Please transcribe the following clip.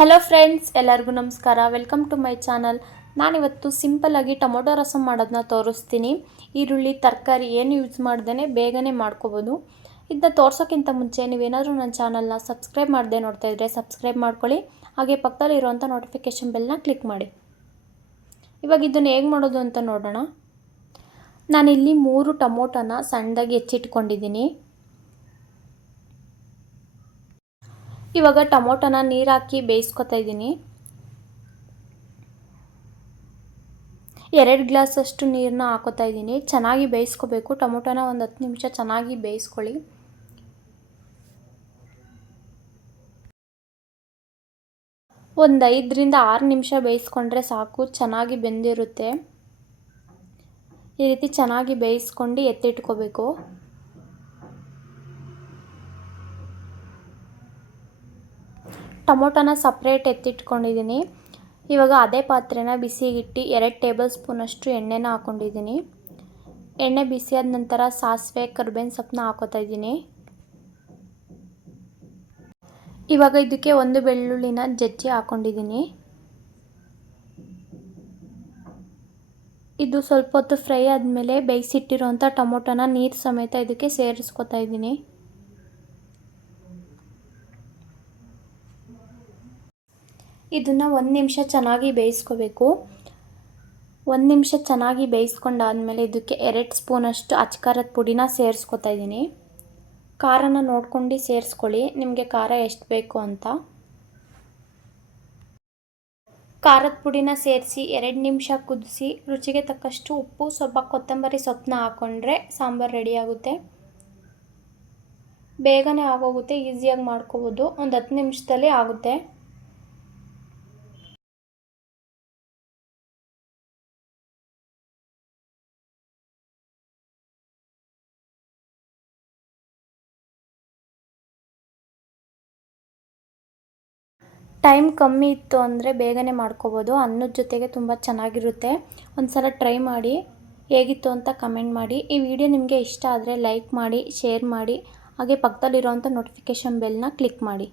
Hello friends, ಎಲ್ಲರಿಗೂ ನಮಸ್ಕಾರ. Welcome to my channel. ನಾನಿವತ್ತು ಸಿಂಪಲ್ಲಾಗಿ ಟೊಮೊಟೊ ರಸಮ್ ಮಾಡೋದನ್ನ ತೋರಿಸ್ತೀನಿ. ಈರುಳ್ಳಿ ತರಕಾರಿ ಏನು ಯೂಸ್ ಮಾಡ್ದೇ ಬೇಗನೆ ಮಾಡ್ಕೋಬೋದು. ಇದನ್ನ ತೋರ್ಸೋಕ್ಕಿಂತ ಮುಂಚೆ ನೀವೇನಾದರೂ ನನ್ನ ಚಾನಲ್ನ ಸಬ್ಸ್ಕ್ರೈಬ್ ಮಾಡದೆ ನೋಡ್ತಾ ಇದ್ದರೆ ಸಬ್ಸ್ಕ್ರೈಬ್ ಮಾಡ್ಕೊಳ್ಳಿ. ಹಾಗೆ ಪಕ್ಕದಲ್ಲಿ ಇರುವಂಥ ನೋಟಿಫಿಕೇಷನ್ ಬೆಲ್ನ ಕ್ಲಿಕ್ ಮಾಡಿ. ಇವಾಗ ಇದನ್ನು ಹೇಗೆ ಮಾಡೋದು ಅಂತ ನೋಡೋಣ. ನಾನಿಲ್ಲಿ 3 ಟೊಮೊಟೊನ ಸಣ್ಣದಾಗಿ ಹೆಚ್ಚಿಟ್ಕೊಂಡಿದ್ದೀನಿ. ಇವಾಗ ಟೊಮೊಟೊನ ನೀರು ಹಾಕಿ ಬೇಯಿಸ್ಕೊತಾ ಇದ್ದೀನಿ. 2 ಗ್ಲಾಸಷ್ಟು ನೀರನ್ನ ಹಾಕೋತಾ ಇದ್ದೀನಿ. ಚೆನ್ನಾಗಿ ಬೇಯಿಸ್ಕೋಬೇಕು. ಟೊಮೊಟೊನ ಒಂದು 10 ನಿಮಿಷ ಚೆನ್ನಾಗಿ ಬೇಯಿಸ್ಕೊಳ್ಳಿ. ಒಂದು 5ರಿಂದ 6 ನಿಮಿಷ ಬೇಯಿಸ್ಕೊಂಡ್ರೆ ಸಾಕು, ಚೆನ್ನಾಗಿ ಬೆಂದಿರುತ್ತೆ. ಈ ರೀತಿ ಚೆನ್ನಾಗಿ ಬೇಯಿಸ್ಕೊಂಡು ಎತ್ತಿಟ್ಕೋಬೇಕು. ಟೊಮೊಟೊನ ಸಪ್ರೇಟ್ ಎತ್ತಿಟ್ಕೊಂಡಿದ್ದೀನಿ. ಇವಾಗ ಅದೇ ಪಾತ್ರೆನ ಬಿಸಿಗಿಟ್ಟು 2 ಟೇಬಲ್ ಸ್ಪೂನಷ್ಟು ಎಣ್ಣೆನ ಹಾಕ್ಕೊಂಡಿದ್ದೀನಿ. ಎಣ್ಣೆ ಬಿಸಿಯಾದ ನಂತರ ಸಾಸಿವೆ, ಕರಿಬೇವಿನ ಸೊಪ್ಪನ್ನ ಹಾಕೋತಾ ಇದ್ದೀನಿ. ಇವಾಗ ಇದಕ್ಕೆ 1 ಬೆಳ್ಳುಳ್ಳಿನ ಜಜ್ಜಿ ಹಾಕ್ಕೊಂಡಿದ್ದೀನಿ. ಇದು ಸ್ವಲ್ಪ ಹೊತ್ತು ಫ್ರೈ ಆದಮೇಲೆ ಬೇಯಿಸಿಟ್ಟಿರೋಂಥ ಟೊಮೊಟೊನ ನೀರು ಸಮೇತ ಇದಕ್ಕೆ ಸೇರಿಸ್ಕೊತಾ ಇದ್ದೀನಿ. ಇದನ್ನು 1 ನಿಮಿಷ ಚೆನ್ನಾಗಿ ಬೇಯಿಸ್ಕೋಬೇಕು. 1 ನಿಮಿಷ ಚೆನ್ನಾಗಿ ಬೇಯಿಸ್ಕೊಂಡಾದಮೇಲೆ ಇದಕ್ಕೆ 2 ಸ್ಪೂನಷ್ಟು ಅಚ್ಕಾರದ ಪುಡಿನ ಸೇರಿಸ್ಕೊತಾ ಇದ್ದೀನಿ. ಖಾರನ ನೋಡ್ಕೊಂಡು ಸೇರಿಸ್ಕೊಳ್ಳಿ, ನಿಮಗೆ ಖಾರ ಎಷ್ಟು ಬೇಕು ಅಂತ. ಖಾರದ ಪುಡಿನ ಸೇರಿಸಿ 2 ನಿಮಿಷ ಕುದಿಸಿ ರುಚಿಗೆ ತಕ್ಕಷ್ಟು ಉಪ್ಪು, ಸ್ವಲ್ಪ ಕೊತ್ತಂಬರಿ ಸೊಪ್ಪನ್ನ ಹಾಕ್ಕೊಂಡ್ರೆ ಸಾಂಬಾರು ರೆಡಿಯಾಗುತ್ತೆ. ಬೇಗನೆ ಆಗೋಗುತ್ತೆ, ಈಸಿಯಾಗಿ ಮಾಡ್ಕೋಬೋದು. ಒಂದು 10 ನಿಮಿಷದಲ್ಲಿ ಆಗುತ್ತೆ. ಟೈಮ್ ಕಮ್ಮಿ ಇತ್ತು ಅಂದರೆ ಬೇಗನೆ ಮಾಡ್ಕೋಬೋದು. ಅನ್ನದ ಜೊತೆಗೆ ತುಂಬ ಚೆನ್ನಾಗಿರುತ್ತೆ. ಒಂದು ಸಲ ಟ್ರೈ ಮಾಡಿ, ಹೇಗಿತ್ತು ಅಂತ ಕಮೆಂಟ್ ಮಾಡಿ. ಈ ವಿಡಿಯೋ ನಿಮಗೆ ಇಷ್ಟ ಆದರೆ ಲೈಕ್ ಮಾಡಿ, ಶೇರ್ ಮಾಡಿ, ಹಾಗೆ ಪಕ್ಕದಲ್ಲಿರೋವಂಥ ನೋಟಿಫಿಕೇಷನ್ ಬೆಲ್ನ ಕ್ಲಿಕ್ ಮಾಡಿ.